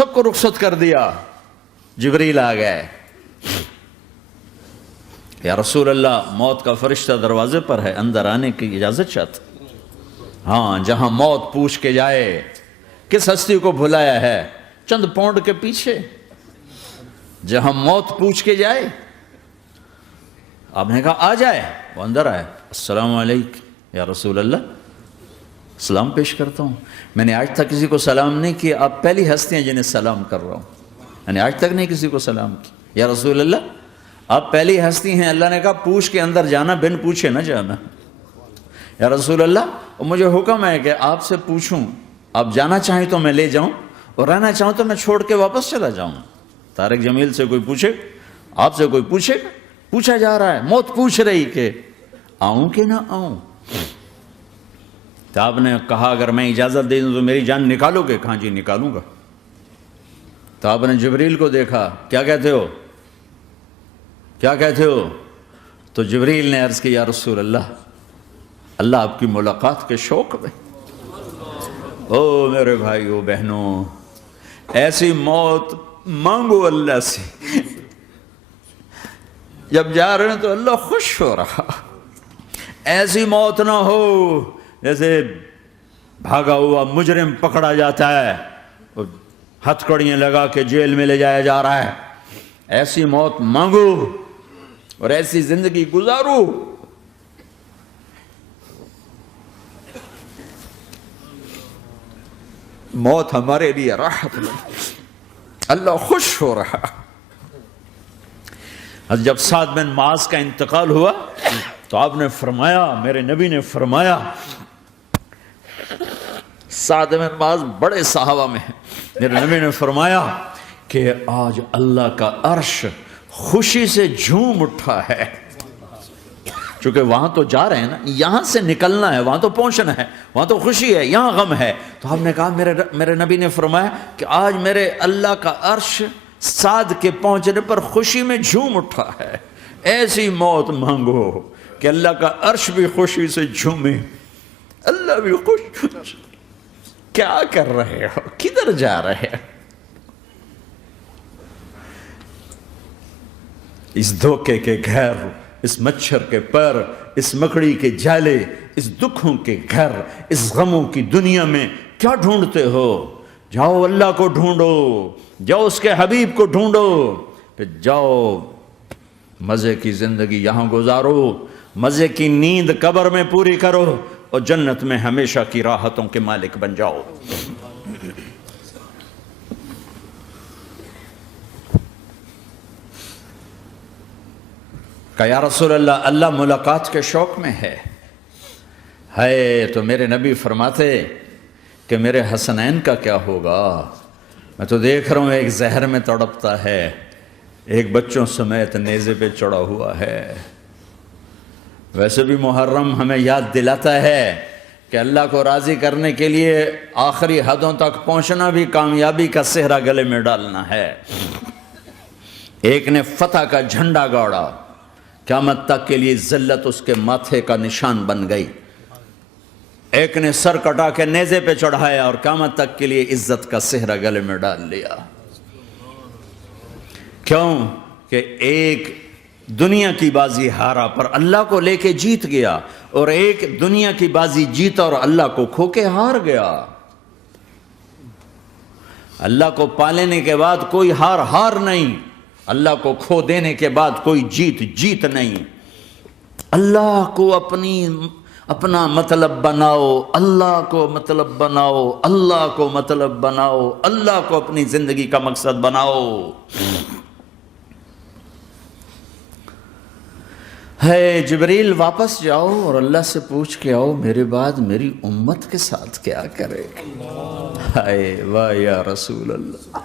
سب کو رخصت کر دیا. جبریل آ گئے. یا رسول اللہ موت کا فرشتہ دروازے پر ہے, اندر آنے کی اجازت چاہتا. ہاں, جہاں موت پوچھ کے جائے کس ہستی کو بھلایا ہے, چند پاؤنڈ کے پیچھے جہاں موت پوچھ کے جائے. آپ نے کہا آ جائے, وہ اندر آئے. السلام علیکم یا رسول اللہ, سلام پیش کرتا ہوں. میں نے آج تک کسی کو سلام نہیں کیا, آپ پہلی ہستی ہیں جنہیں سلام کر رہا ہوں. میں نے آج تک نہیں کسی کو سلام کیا. یا رسول اللہ آپ پہلی ہستی ہیں. اللہ نے کہا پوچھ کے اندر جانا, بن پوچھے نہ جانا. یا رسول اللہ مجھے حکم ہے کہ آپ سے پوچھوں, آپ جانا چاہیں تو میں لے جاؤں, اور رہنا چاہوں تو میں چھوڑ کے واپس چلا جاؤں. طارق جمیل سے کوئی پوچھے, آپ سے کوئی پوچھے, پوچھا جا رہا ہے, موت پوچھ رہی کہ آؤں کہ نہ آؤں. تو آپ نے کہا اگر میں اجازت دے دوں تو میری جان نکالو گے؟ کہاں جی نکالوں گا. تو آپ نے جبریل کو دیکھا, کیا کہتے ہو, کیا کہتے ہو؟ تو جبریل نے عرض کی یا رسول اللہ, اللہ آپ کی ملاقات کے شوق میں. او میرے بھائیو بہنوں, ایسی موت مانگو اللہ سے. جب جا رہے ہیں تو اللہ خوش ہو رہا. ایسی موت نہ ہو جیسے بھاگا ہوا مجرم پکڑا جاتا ہے, ہتھکڑیاں لگا کے جیل میں لے جایا جا رہا ہے. ایسی موت مانگو اور ایسی زندگی گزارو. موت ہمارے لیے راحت نہیں, اللہ خوش ہو رہا. جب سعد بن معاذ کا انتقال ہوا تو آپ نے فرمایا, میرے نبی نے فرمایا, سعد بن معاذ بڑے صحابہ میں ہیں, میرے نبی نے فرمایا کہ آج اللہ کا عرش خوشی سے جھوم اٹھا ہے. چونکہ وہاں تو جا رہے ہیں نا, یہاں سے نکلنا ہے, وہاں تو پہنچنا ہے, وہاں تو خوشی ہے, یہاں غم ہے. تو ہم نے کہا میرے نبی نے فرمایا کہ آج میرے اللہ کا عرش سعد کے پہنچنے پر خوشی میں جھوم اٹھا ہے. ایسی موت مانگو کہ اللہ کا عرش بھی خوشی سے جھومے, اللہ بھی خوش. کیا کر رہے ہو, کدھر جا رہے ہو؟ اس دھوکے کے گھر, اس مچھر کے پر, اس مکڑی کے جالے, اس دکھوں کے گھر, اس غموں کی دنیا میں کیا ڈھونڈتے ہو؟ جاؤ اللہ کو ڈھونڈو, جاؤ اس کے حبیب کو ڈھونڈو, پھر جاؤ مزے کی زندگی یہاں گزارو, مزے کی نیند قبر میں پوری کرو, اور جنت میں ہمیشہ کی راحتوں کے مالک بن جاؤ. کہ یا رسول اللہ, اللہ ملاقات کے شوق میں ہے. تو میرے نبی فرماتے کہ میرے حسنین کا کیا ہوگا؟ میں تو دیکھ رہا ہوں ایک زہر میں تڑپتا ہے, ایک بچوں سمیت نیزے پہ چڑھا ہوا ہے. ویسے بھی محرم ہمیں یاد دلاتا ہے کہ اللہ کو راضی کرنے کے لیے آخری حدوں تک پہنچنا بھی کامیابی کا صحرا گلے میں ڈالنا ہے. ایک نے فتح کا جھنڈا گاڑا, قیامت تک کے لیے ذلت اس کے ماتھے کا نشان بن گئی. ایک نے سر کٹا کے نیزے پہ چڑھایا اور قیامت تک کے لیے عزت کا صحرا گلے میں ڈال لیا. کیوں کہ ایک دنیا کی بازی ہارا پر اللہ کو لے کے جیت گیا, اور ایک دنیا کی بازی جیتا اور اللہ کو کھو کے ہار گیا. اللہ کو پالینے کے بعد کوئی ہار نہیں, اللہ کو کھو دینے کے بعد کوئی جیت نہیں. اللہ کو اپنا مطلب بناؤ, اللہ کو مطلب بناؤ, اللہ کو مطلب بناؤ, اللہ کو اپنی زندگی کا مقصد بناؤ. ہے جبریل واپس جاؤ اور اللہ سے پوچھ کے آؤ میرے بعد میری امت کے ساتھ کیا کرے. ہائے واہ یا رسول اللہ.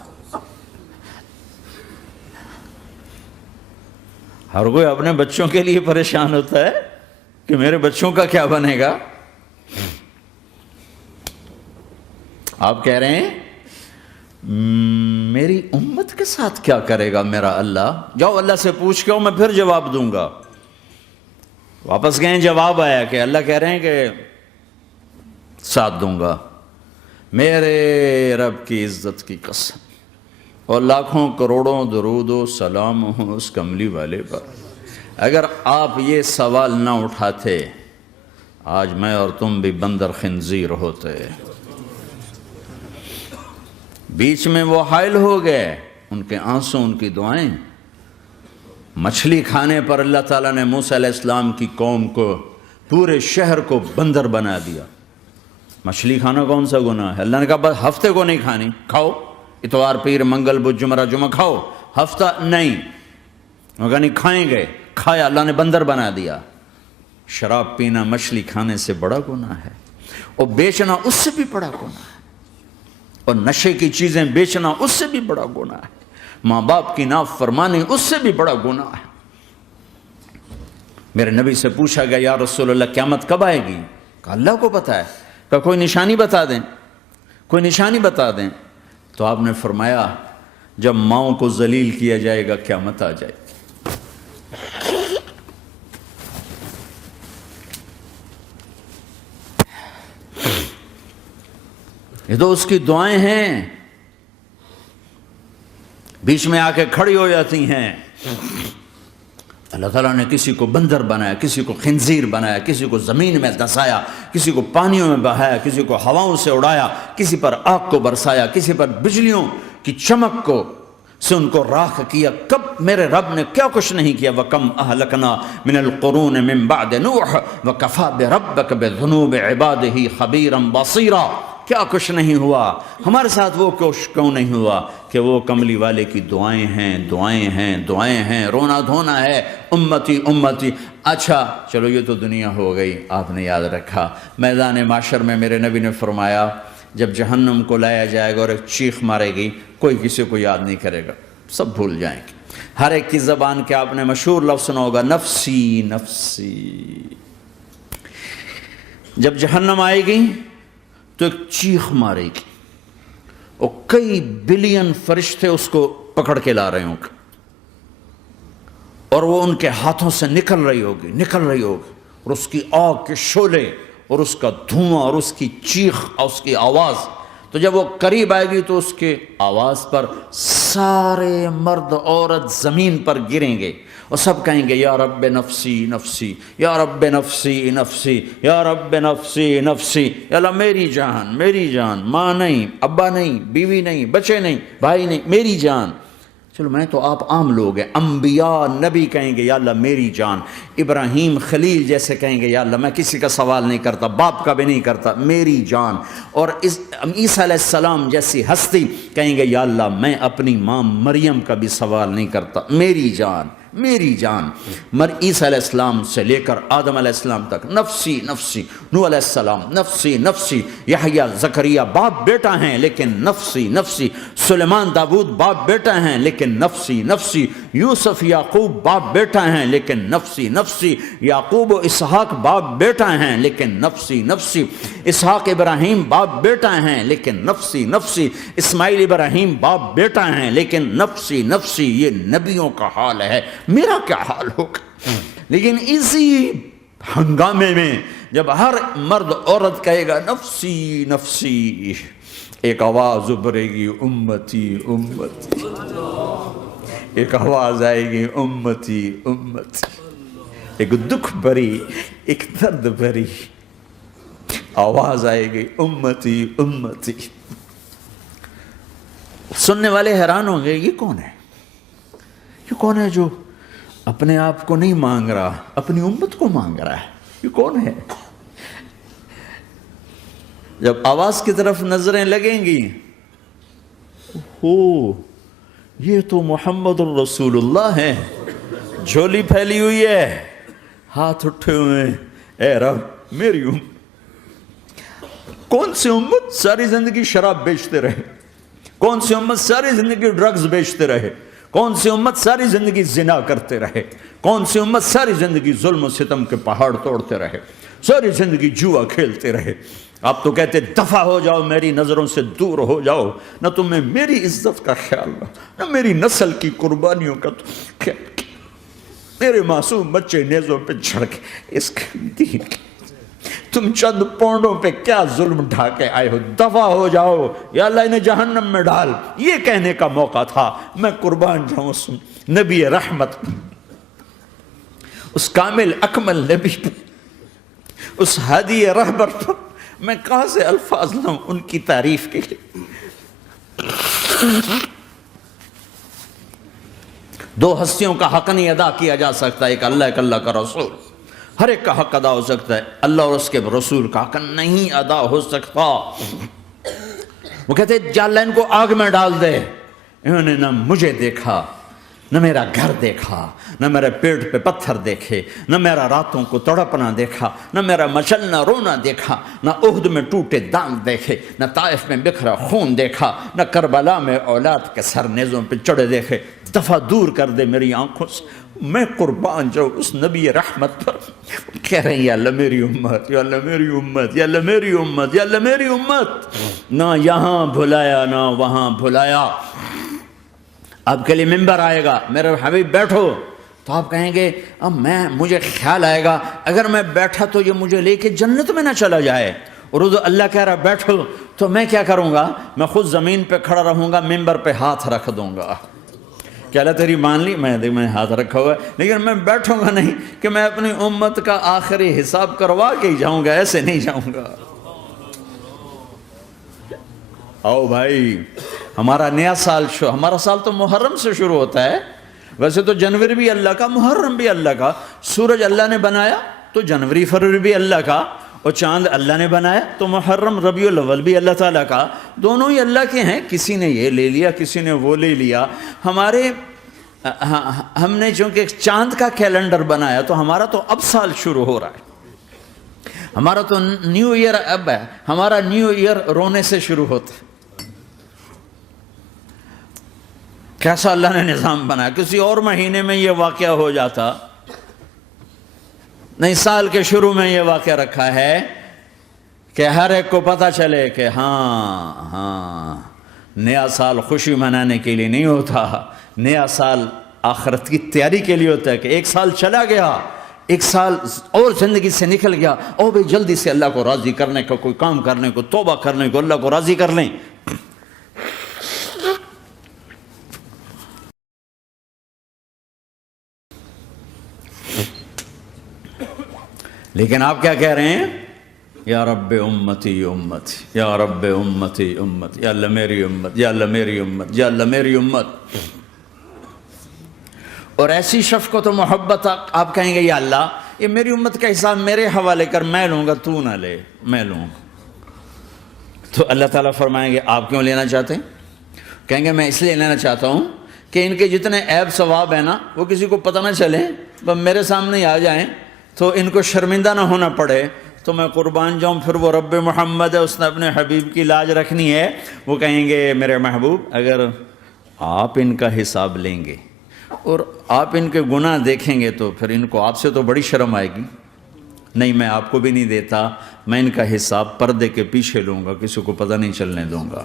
ہر کوئی اپنے بچوں کے لیے پریشان ہوتا ہے کہ میرے بچوں کا کیا بنے گا. آپ کہہ رہے ہیں میری امت کے ساتھ کیا کرے گا میرا اللہ. جاؤ اللہ سے پوچھ کے آؤ, میں پھر جواب دوں گا. واپس گئے, جواب آیا کہ اللہ کہہ رہے ہیں کہ ساتھ دوں گا. میرے رب کی عزت کی قسم, اور لاکھوں کروڑوں درود و سلام ہوں اس کملی والے پر۔ اگر آپ یہ سوال نہ اٹھاتے آج میں اور تم بھی بندر خنزیر ہوتے۔ بیچ میں وہ حائل ہو گئے، ان کے آنسو، ان کی دعائیں۔ مچھلی کھانے پر اللہ تعالیٰ نے موسیٰ علیہ السلام کی قوم کو، پورے شہر کو بندر بنا دیا۔ مچھلی کھانا کون سا گناہ ہے؟ اللہ نے کہا بس ہفتے کو نہیں کھانی، کھاؤ، اتوار پیر منگل بدھ جمعہ جمعہ کھاؤ، ہفتہ نہیں۔ وہ کہا نہیں کھائیں گے، کھایا، اللہ نے بندر بنا دیا۔ شراب پینا مچھلی کھانے سے بڑا گناہ ہے، اور بیچنا اس سے بھی بڑا گناہ ہے، اور نشے کی چیزیں بیچنا اس سے بھی بڑا گناہ ہے، ماں باپ کی نافرمانی اس سے بھی بڑا گناہ ہے۔ میرے نبی سے پوچھا گیا یا رسول اللہ قیامت کب آئے گی؟ کہا اللہ کو پتا ہے۔ کہا کوئی نشانی بتا دیں، کوئی نشانی بتا دیں۔ تو آپ نے فرمایا جب ماؤں کو ذلیل کیا جائے گا قیامت آ جائے گی۔ یہ تو اس کی دعائیں ہیں، بیچ میں آ کے کھڑی ہو جاتی ہیں۔ اللہ تعالیٰ نے کسی کو بندر بنایا، کسی کو خنزیر بنایا، کسی کو زمین میں دسایا، کسی کو پانیوں میں بہایا، کسی کو ہواؤں سے اڑایا، کسی پر آگ کو برسایا، کسی پر بجلیوں کی چمک کو سے ان کو راکھ کیا۔ کب میرے رب نے کیا کچھ نہیں کیا۔ وَكَمْ أَهْلَكْنَا مِنَ الْقُرُونِ مِنْ بَعْدِ نُوحٍ وَكَفَى بِرَبِّكَ بِذُنُوبِ عِبَادِهِ خَبِيرًا بَصِيرًا۔ کیا کچھ نہیں ہوا ہمارے ساتھ، وہ کچھ کیوں نہیں ہوا کہ وہ کملی والے کی دعائیں ہیں، دعائیں ہیں، دعائیں ہیں، رونا دھونا ہے، امتی امتی۔ اچھا چلو یہ تو دنیا ہو گئی، آپ نے یاد رکھا۔ میدان معاشر میں میرے نبی نے فرمایا جب جہنم کو لایا جائے گا اور ایک چیخ مارے گی، کوئی کسی کو یاد نہیں کرے گا، سب بھول جائیں گے۔ ہر ایک کی زبان کے آپ نے مشہور لفظ سنا ہوگا نفسی نفسی۔ جب جہنم آئے گی تو ایک چیخ مارے گی، اور کئی بلین فرشتے اس کو پکڑ کے لا رہے ہوں گے، اور وہ ان کے ہاتھوں سے نکل رہی ہوگی، اور اس کی آگ کے شعلے اور اس کا دھواں اور اس کی چیخ اور اس کی آواز۔ تو جب وہ قریب آئے گی تو اس کے آواز پر سارے مرد عورت زمین پر گریں گے، اور سب کہیں گے یا رب نفسی نفسی، یا رب نفسی نفسی، یا رب نفسی نفسی۔ یا اللہ میری جان، میری جان، ماں نہیں، ابا نہیں، بیوی نہیں، بچے نہیں، بھائی نہیں، میری جان۔ چلو میں تو آپ عام لوگ ہیں، انبیاء نبی کہیں گے یا اللہ میری جان، ابراہیم خلیل جیسے کہیں گے یا اللہ میں کسی کا سوال نہیں کرتا، باپ کا بھی نہیں کرتا، میری جان۔ اور عیسیٰ علیہ السلام جیسی ہستی کہیں گے یا اللہ میں اپنی ماں مریم کا بھی سوال نہیں کرتا، میری جان، میری جان۔ عیسیٰ علیہ السلام سے لے کر آدم علیہ السلام تک نفسی نفسی، نوح علیہ السلام نفسی نفسی، یحییٰ زکریا باپ بیٹا ہیں لیکن نفسی نفسی، سلیمان داؤد باپ بیٹا ہیں لیکن نفسی نفسی، یوسف یعقوب باپ بیٹا ہیں لیکن نفسی نفسی، یعقوب و اسحاق باپ بیٹا ہیں لیکن نفسی نفسی، اسحاق ابراہیم باپ بیٹا ہیں لیکن نفسی نفسی، اسماعیل ابراہیم باپ بیٹا ہیں لیکن نفسی نفسی۔ یہ نبیوں کا حال ہے، میرا کیا حال ہوگا؟ لیکن اسی ہنگامے میں جب ہر مرد عورت کہے گا نفسی نفسی، ایک آواز ابھرے گی امتی امتی، ایک آواز آئے گی امتی امتی، ایک دکھ بھری، ایک درد بھری آواز آئے گی امتی امتی۔ سننے والے حیران ہوں گے یہ کون ہے، یہ کون ہے جو اپنے آپ کو نہیں مانگ رہا، اپنی امت کو مانگ رہا ہے، یہ کون ہے؟ جب آواز کی طرف نظریں لگیں گی، یہ تو محمد الرسول اللہ ہے، جھولی پھیلی ہوئی ہے، ہاتھ اٹھے ہوئے ہیں، اے رب میری امت۔ کون سی امت ساری زندگی شراب بیچتے رہے، کون سی امت ساری زندگی ڈرگز بیچتے رہے، کون سی امت ساری زندگی زنا کرتے رہے، کون سی امت ساری زندگی ظلم و ستم کے پہاڑ توڑتے رہے، ساری زندگی جوا کھیلتے رہے۔ آپ تو کہتے دفع ہو جاؤ، میری نظروں سے دور ہو جاؤ، نہ تمہیں میری عزت کا خیال نہ میری نسل کی قربانیوں کا خیال، میرے معصوم بچے نیزوں پہ جھڑ کے اس دین تم چند پونڈوں پہ کیا ظلم ڈھا کے آئے ہو، دفع ہو جاؤ یا اللہ انہیں جہنم میں ڈال، یہ کہنے کا موقع تھا۔ میں قربان جاؤں اس نبی رحمت، اس کامل اکمل نبی پر، اس ہادی رہبر پر میں کہاں سے الفاظ لوں ان کی تعریف کے لیے۔ دو ہستیوں کا حق نہیں ادا کیا جا سکتا، ایک اللہ کا رسول۔ ہر ایک کا حق ادا ہو سکتا ہے، اللہ اور اس کے رسول کا حق نہیں ادا ہو سکتا۔ وہ کہتے ہیں جا اللہ ان کو آگ میں ڈال دے۔ انہوں نے نہ مجھے دیکھا، نہ میرا گھر دیکھا، نہ میرے پیٹ پہ پتھر دیکھے، نہ میرا راتوں کو تڑپنا دیکھا، نہ میرا مچلنا رونا دیکھا، نہ احد میں ٹوٹے دانت دیکھے، نہ طائف میں بکھرا خون دیکھا، نہ کربلا میں اولاد کے سر نیزوں پہ چڑھے دیکھے۔ دفعہ دور کر دے میری آنکھوں سے، میں قربان جاؤں اس نبی رحمت پر۔ کہہ رہے ہیں یا اللہ میری امت، یا اللہ میری امت، یا اللہ میری امت، یا اللہ میری امت۔ نہ یہاں بھلایا نہ وہاں بھلایا۔ آپ کے لیے ممبر آئے گا، میرے حبیب بیٹھو، تو آپ کہیں گے اب مجھے خیال آئے گا اگر میں بیٹھا تو یہ مجھے لے کے جنت میں نہ چلا جائے، اور اللہ کہہ رہا بیٹھو تو میں کیا کروں گا؟ میں خود زمین پہ کھڑا رہوں گا، ممبر پہ ہاتھ رکھ دوں گا کہ اللہ تیری مان لی، میں ہاتھ رکھا ہوا ہے، لیکن میں بیٹھوں گا نہیں کہ میں اپنی امت کا آخری حساب کروا کے ہی جاؤں گا، ایسے نہیں جاؤں گا۔ آؤ بھائی، ہمارا نیا سال ہمارا سال تو محرم سے شروع ہوتا ہے، ویسے تو جنوری بھی اللہ کا، محرم بھی اللہ کا، سورج اللہ نے بنایا تو جنوری فروری بھی اللہ کا، اور چاند اللہ نے بنایا تو محرم ربیع الاول بھی اللہ تعالیٰ کا، دونوں ہی اللہ کے ہیں۔ کسی نے یہ لے لیا، کسی نے وہ لے لیا۔ ہم نے چونکہ چاند کا کیلنڈر بنایا تو ہمارا تو اب سال شروع ہو رہا ہے، ہمارا تو نیو ایئر اب ہے، ہمارا نیو ایئر رونے سے شروع ہوتا ہے۔ کیسا اللہ نے نظام بنایا، کسی اور مہینے میں یہ واقعہ ہو جاتا، نہیں سال کے شروع میں یہ واقعہ رکھا ہے کہ ہر ایک کو پتہ چلے کہ ہاں نیا سال خوشی منانے کے لیے نہیں ہوتا، نیا سال آخرت کی تیاری کے لیے ہوتا ہے کہ ایک سال چلا گیا، ایک سال اور زندگی سے نکل گیا، اور بھئی جلدی سے اللہ کو راضی کرنے کا کوئی کام کرنے کو، توبہ کرنے کو، اللہ کو راضی کر لیں۔ لیکن آپ کیا کہہ رہے ہیں؟ یا رب امتی امتی، یا رب امتی امتی، یا اللہ میری امت، یا اللہ میری امت، یا اللہ میری امت۔ اور ایسی شفقت و محبت آپ کہیں گے یا اللہ یہ میری امت کا حساب میرے حوالے کر، میں لوں گا، تو نہ لے، میں لوں گا۔ تو اللہ تعالیٰ فرمائیں گے آپ کیوں لینا چاہتے ہیں؟ کہیں گے میں اس لیے لینا چاہتا ہوں کہ ان کے جتنے عیب ثواب ہیں نا وہ کسی کو پتہ نہ چلے، وہ میرے سامنے ہی آ جائیں تو ان کو شرمندہ نہ ہونا پڑے، تو میں قربان جاؤں۔ پھر وہ رب محمد ہے، اس نے اپنے حبیب کی لاج رکھنی ہے، وہ کہیں گے میرے محبوب اگر آپ ان کا حساب لیں گے اور آپ ان کے گناہ دیکھیں گے تو پھر ان کو آپ سے تو بڑی شرم آئے گی، نہیں میں آپ کو بھی نہیں دیتا، میں ان کا حساب پردے کے پیچھے لوں گا، کسی کو پتہ نہیں چلنے دوں گا۔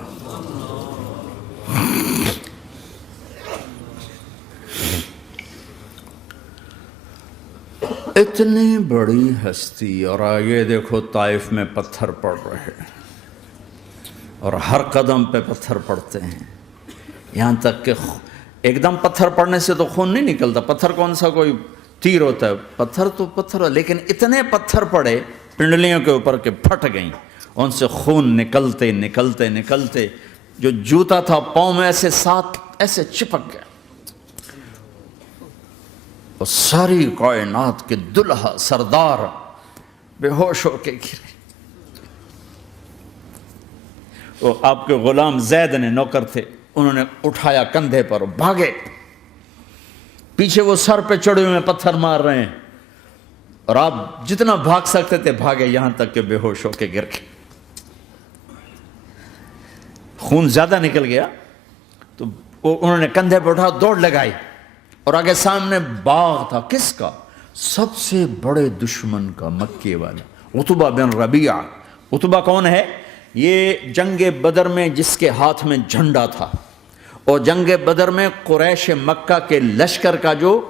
اتنی بڑی ہستی، اور آگے دیکھو طائف میں پتھر پڑ رہے ہیں، اور ہر قدم پہ پتھر پڑتے ہیں، یہاں تک کہ ایک دم پتھر پڑنے سے تو خون نہیں نکلتا، پتھر کون سا کوئی تیر ہوتا ہے، پتھر تو پتھر، لیکن اتنے پتھر پڑے پنڈلیوں کے اوپر کہ پھٹ گئیں، ان سے خون نکلتے نکلتے نکلتے جو جوتا تھا پاؤں میں ایسے ساتھ ایسے چپک گیا، اور ساری کائنات کے دلہا سردار بے ہوش ہو کے گرے۔ وہ آپ کے غلام زید نے نوکر تھے، انہوں نے اٹھایا کندھے پر، بھاگے، پیچھے وہ سر پہ چڑھے ہوئے پتھر مار رہے ہیں، اور آپ جتنا بھاگ سکتے تھے بھاگے، یہاں تک کہ بے ہوش ہو کے گر گئے۔ خون زیادہ نکل گیا تو انہوں نے کندھے پہ اٹھا، دوڑ لگائی، اور آگے سامنے باغ تھا، کس کا؟ سب سے بڑے دشمن کا، مکے والا عتبہ بن ربیعہ۔ عتبہ کون ہے؟ یہ جنگ بدر میں جس کے ہاتھ میں جھنڈا تھا، اور جنگ بدر میں قریش مکہ کے لشکر کا جو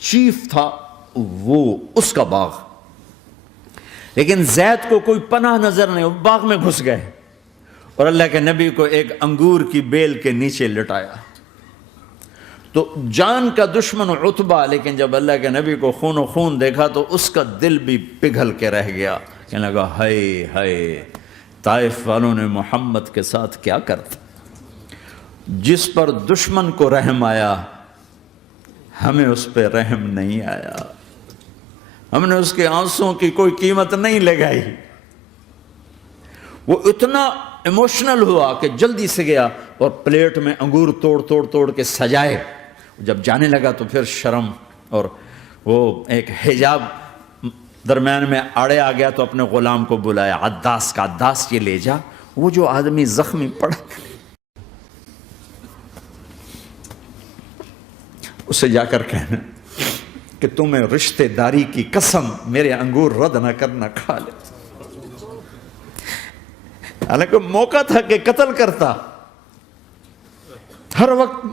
چیف تھا وہ، اس کا باغ۔ لیکن زید کو کوئی پناہ نظر نہیں، وہ باغ میں گھس گئے اور اللہ کے نبی کو ایک انگور کی بیل کے نیچے لٹایا۔ تو جان کا دشمن عتبہ، لیکن جب اللہ کے نبی کو خون و خون دیکھا تو اس کا دل بھی پگھل کے رہ گیا، کہنے لگا ہائے ہائے، طائف والوں نے محمد کے ساتھ کیا کرتا۔ جس پر دشمن کو رحم آیا ہمیں اس پہ رحم نہیں آیا، ہم نے اس کے آنسوں کی کوئی قیمت نہیں لگائی۔ وہ اتنا ایموشنل ہوا کہ جلدی سے گیا اور پلیٹ میں انگور توڑ کے سجائے۔ جب جانے لگا تو پھر شرم اور وہ ایک حجاب درمیان میں آڑے آ گیا، تو اپنے غلام کو بلایا، عداس کا، عداس یہ لے جا وہ جو آدمی زخمی پڑا اسے جا کر کہنا کہ تمہیں رشتہ داری کی قسم میرے انگور رد نہ کرنا، کھا لے۔ حالانکہ موقع تھا کہ قتل کرتا، ہر وقت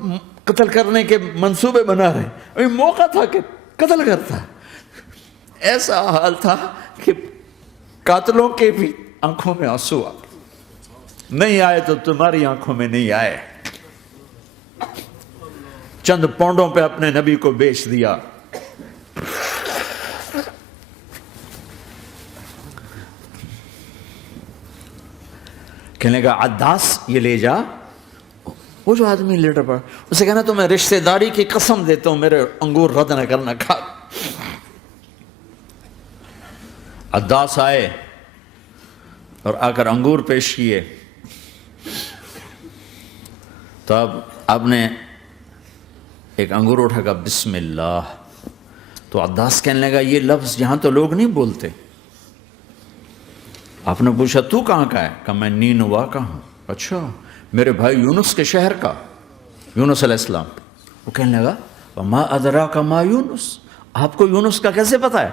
قتل کرنے کے منصوبے بنا رہے، ابھی موقع تھا کہ قتل کرتا۔ ایسا حال تھا کہ قاتلوں کے بھی آنکھوں میں آنسو آ نہیں آئے تو تمہاری آنکھوں میں نہیں آئے۔ چند پونڈوں پہ اپنے نبی کو بیچ دیا۔ کہنے کا عداس یہ لے جا، وہ جو آدمی لیٹر پڑا اسے کہنا تو میں رشتہ داری کی قسم دیتا ہوں میرے انگور رد نہ کرنا، کھا۔ عداس آئے اور آ کر انگور پیش کیے، تو اب آپ نے ایک انگور اٹھا کر بسم اللہ، تو عداس کہنے لگا یہ لفظ یہاں تو لوگ نہیں بولتے۔ آپ نے پوچھا تو کہاں کا ہے؟ کہا میں نینوا کا ہوں۔ اچھا، میرے بھائی یونس کے شہر کا، یونس علیہ السلام۔ وہ کہنے لگا وما ادراک ما یونس، آپ کو یونس کا کیسے پتا ہے؟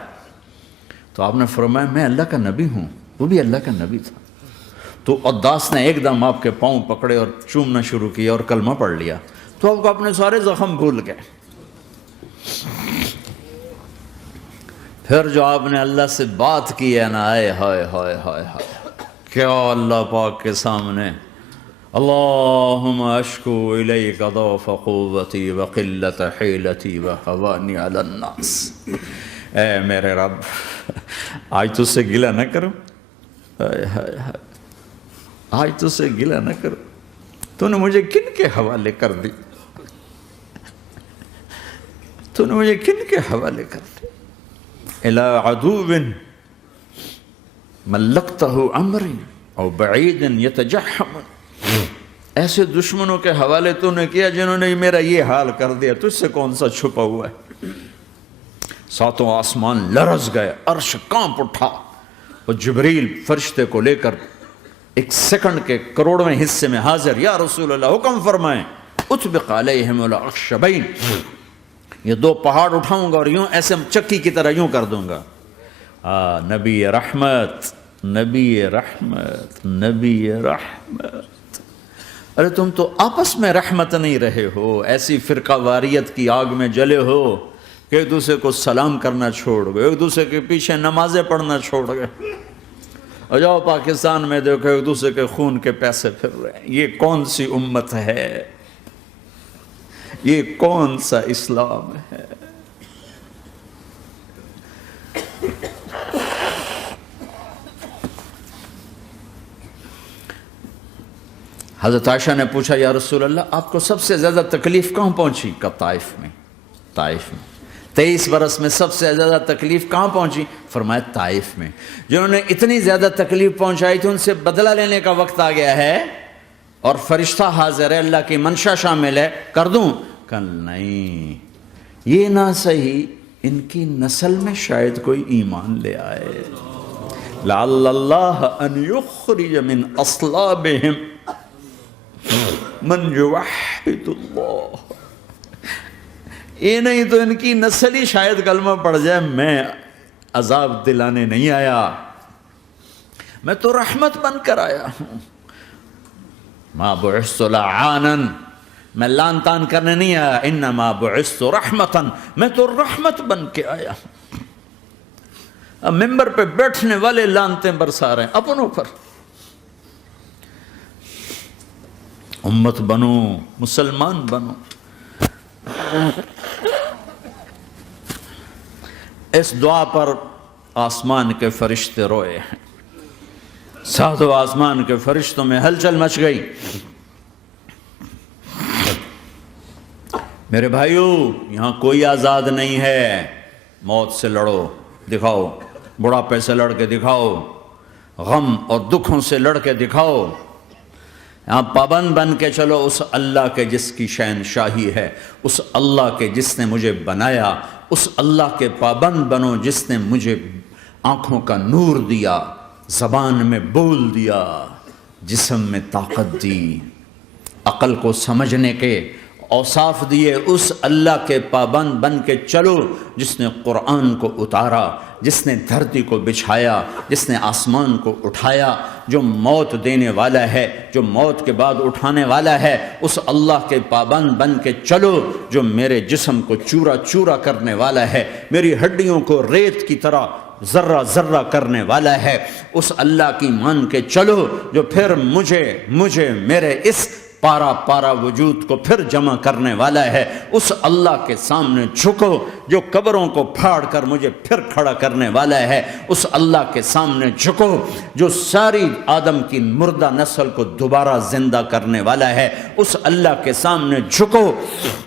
تو آپ نے فرمایا میں اللہ کا نبی ہوں، وہ بھی اللہ کا نبی تھا۔ تو عداس نے ایک دم آپ کے پاؤں پکڑے اور چومنا شروع کیا اور کلمہ پڑھ لیا، تو آپ کو اپنے سارے زخم بھول گئے۔ پھر جو آپ نے اللہ سے بات کی ہے نا، آئے ہائے ہائے ہائے ہائے، کیا اللہ پاک کے سامنے اللہم اشکو الیک ضعف قوتی وقلت حیلتی وحوانی علی الناس، اے میرے رب آج تجھ سے گلہ نہ کروں، آج تجھ سے گلہ نہ کروں، تو نے مجھے کن کے حوالے کر دی، تو نے مجھے کن کے حوالے کر دی، الى عدو ملکتہ امری او بعید یتجحم، ایسے دشمنوں کے حوالے تو نے کیا جنہوں نے میرا یہ حال کر دیا، تجھ سے کون سا چھپا ہوا ہے۔ ساتوں آسمان لرز گئے، عرش کانپ اٹھا، اور جبریل فرشتے کو لے کر ایک سیکنڈ کے کروڑویں حصے میں حاضر، یا رسول اللہ حکم فرمائیں اطبق علیہم الاخشبین، یہ دو پہاڑ اٹھاؤں گا اور یوں ایسے چکی کی طرح یوں کر دوں گا۔ نبی رحمت، نبی رحمت، نبی رحمت۔ ارے تم تو آپس میں رحمت نہیں رہے ہو، ایسی فرقہ واریت کی آگ میں جلے ہو کہ ایک دوسرے کو سلام کرنا چھوڑ گئے، ایک دوسرے کے پیچھے نمازیں پڑھنا چھوڑ گئے، اور جاؤ پاکستان میں دیکھو ایک دوسرے کے خون کے پیسے پھر رہے ہیں۔ یہ کون سی امت ہے؟ یہ کون سا اسلام ہے؟ حضرت عائشہ نے پوچھا یا رسول اللہ آپ کو سب سے زیادہ تکلیف کہاں پہنچی؟ کہا طائف میں، طائف میں۔ 23 برس میں سب سے زیادہ تکلیف کہاں پہنچی؟ فرمایا طائف میں۔ جنہوں نے اتنی زیادہ تکلیف پہنچائی تھی ان سے بدلہ لینے کا وقت آ گیا ہے، اور فرشتہ حاضر ہے، اللہ کی منشا شامل ہے، کر دوں؟ کہ نہیں، یہ نہ صحیح، ان کی نسل میں شاید کوئی ایمان لے آئے، لعل اللہ ان یخرج من اصلابہم من یوحد اللہ، یہ نہیں تو ان کی نسل ہی شاید کلمہ پڑ جائے۔ میں عذاب دلانے نہیں آیا، میں تو رحمت بن کر آیا ہوں۔ ما بعثت لعانا، میں لان تان کرنے نہیں آیا، انما بعثت رحمتا، میں تو رحمت بن کے آیا ہوں۔ اب ممبر پہ بیٹھنے والے لانتیں برسا رہے ہیں اپنوں پر. امت بنو، مسلمان بنو. اس دعا پر آسمان کے فرشتے روئے ہیں. ساتوں آسمان کے فرشتوں میں ہلچل مچ گئی. میرے بھائیو، یہاں کوئی آزاد نہیں ہے. موت سے لڑو، دکھاؤ. بڑھاپے سے لڑ کے دکھاؤ. غم اور دکھوں سے لڑ کے دکھاؤ. یہاں پابند بن کے چلو اس اللہ کے جس کی شہنشاہی ہے، اس اللہ کے جس نے مجھے بنایا. اس اللہ کے پابند بنو جس نے مجھے آنکھوں کا نور دیا، زبان میں بول دیا، جسم میں طاقت دی، عقل کو سمجھنے کے اوصاف دیے. اس اللہ کے پابند بن کے چلو جس نے قرآن کو اتارا، جس نے دھرتی کو بچھایا، جس نے آسمان کو اٹھایا، جو موت دینے والا ہے، جو موت کے بعد اٹھانے والا ہے. اس اللہ کے پابند بن کے چلو جو میرے جسم کو چورا چورا کرنے والا ہے، میری ہڈیوں کو ریت کی طرح ذرہ ذرہ کرنے والا ہے. اس اللہ کی مان کے چلو جو پھر مجھے میرے اس پارا پارا وجود کو پھر جمع کرنے والا ہے. اس اللہ کے سامنے جھکو جو قبروں کو پھاڑ کر مجھے پھر کھڑا کرنے والا ہے. اس اللہ کے سامنے جھکو جو ساری آدم کی مردہ نسل کو دوبارہ زندہ کرنے والا ہے. اس اللہ کے سامنے جھکو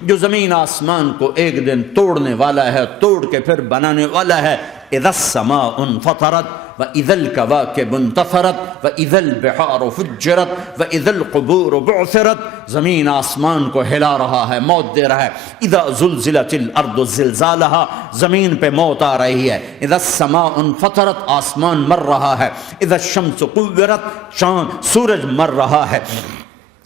جو زمین آسمان کو ایک دن توڑنے والا ہے، توڑ کے پھر بنانے والا ہے. اذا السماء انفطرت وَإِذَا الْكَوَاكِبُ انْتَثَرَتْ وَإِذَا الْبِحَارُ فُجِّرَتْ وَإِذَا الْقُبُورُ بُعْثِرَتْ. زمین آسمان کو ہلا رہا ہے، موت دے رہا ہے. اِذَا زُلْزِلَتِ الْأَرْضُ زِلْزَالَهَا، زمین پہ موت آ رہی ہے. اِذَا السَّمَاءُ انْفَطَرَتْ، آسمان مر رہا ہے. اِذَا الشَّمْسُ قُوِّرَتْ، چاند سورج مر رہا ہے.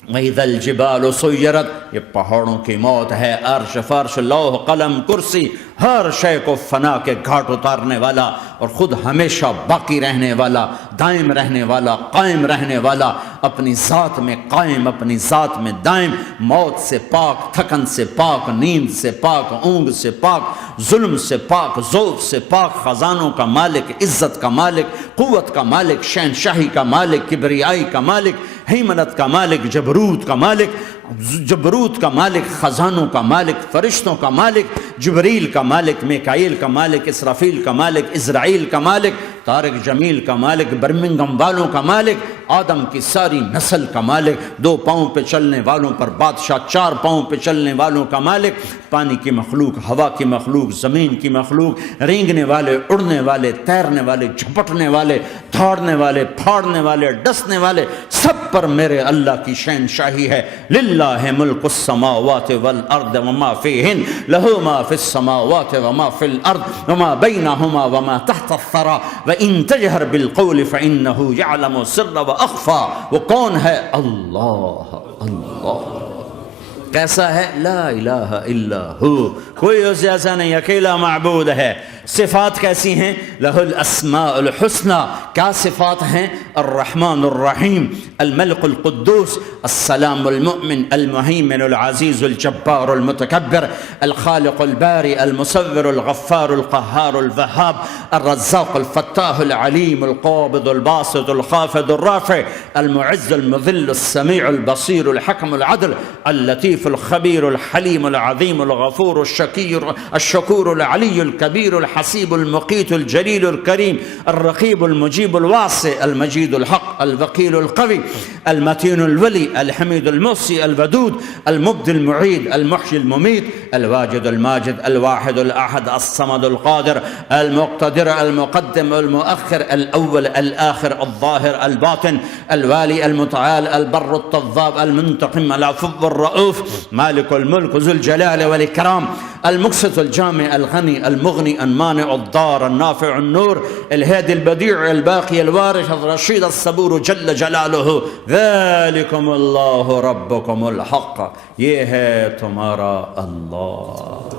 وَإِذَا الْجِبَالُ سُيِّرَتْ، یہ پہاڑوں کی موت ہے. عرش فرش لوح قلم کرسی ہر شے کو فنا کے گھاٹ اتارنے والا اور خود ہمیشہ باقی رہنے والا، دائم رہنے والا، قائم رہنے والا، اپنی ذات میں قائم، اپنی ذات میں دائم، موت سے پاک، تھکن سے پاک، نیند سے پاک، اونگ سے پاک، ظلم سے پاک، ذوق سے پاک، خزانوں کا مالک، عزت کا مالک، قوت کا مالک، شہنشاہی کا مالک، کبریائی کا مالک، ہیمنت کا مالک، جبروت کا مالک، جبروت کا مالک، خزانوں کا مالک، فرشتوں کا مالک، جبریل کا مالک، میکائیل کا مالک، اسرافیل کا مالک، اسرائیل کا مالک، طارق جمیل کا مالک، برمنگم والوں کا مالک، آدم کی ساری نسل کا مالک، 2 پاؤں پہ چلنے والوں پر بادشاہ، 4 پاؤں پہ چلنے والوں کا مالک، پانی کی مخلوق، ہوا کی مخلوق، زمین کی مخلوق، رینگنے والے، اڑنے والے، تیرنے والے، جھپٹنے والے، دھاڑنے والے، پھاڑنے والے، ڈسنے والے، سب پر میرے اللہ کی شہنشاہی ہے. للہ ملک السماوات والارض وما فیہن، لہو ما فی السماوات وما فی الارض وما بینہما وما تحت الثری وان تجہر بالقول فانہ یعلم السر واخفی. وہ کون ہے؟ اللہ. اللہ کیسا ہے؟ لا الہ الا ہو، کوئی اس جیسا نہیں، اکیلا معبود ہے. صفات کیسی ہیں؟ لہ الاسماء الحسنى. کیا صفات ہیں؟ الرحمن الرحیم، الملک القدوس، السلام المؤمن، المہیمن العزیز الجبار المتکبر، الخالق الباری المصور الغفار القہار الوہاب، الرزاق الفتاح العلیم القابض الباسط الخافض الرافع، المعز المذل السمیع البصیر الحکم العدل، اللطیف الخبیر الحلیم العظیم الغفور الشکور العلی الکبیر الحسیب المقیت الجلیل الکریم، الرقیب المجیب الواسع، المجید الحق، الوکیل القوی، المتین الولی، الحمید المحصی، الودود، المبدی المعید، المحیی الممیت، الواجد الماجد، الواحد الاحد، الصمد القادر، المقتدر، المقدم، المؤخر، الاول، الاخر، الظاهر، الباطن، الوالي، المتعال، البر التواب، المنتقم، العفو الرؤوف، مالك الملك ذو الجلال والإكرام، المقسط الجامع الغني المغني المانع الضار النافع النور، الهادي البديع الباقي الوارث الرشيد الصبور جل جلاله. ذلكم الله ربكم الحق، یہ ہے تمہارا اللہ.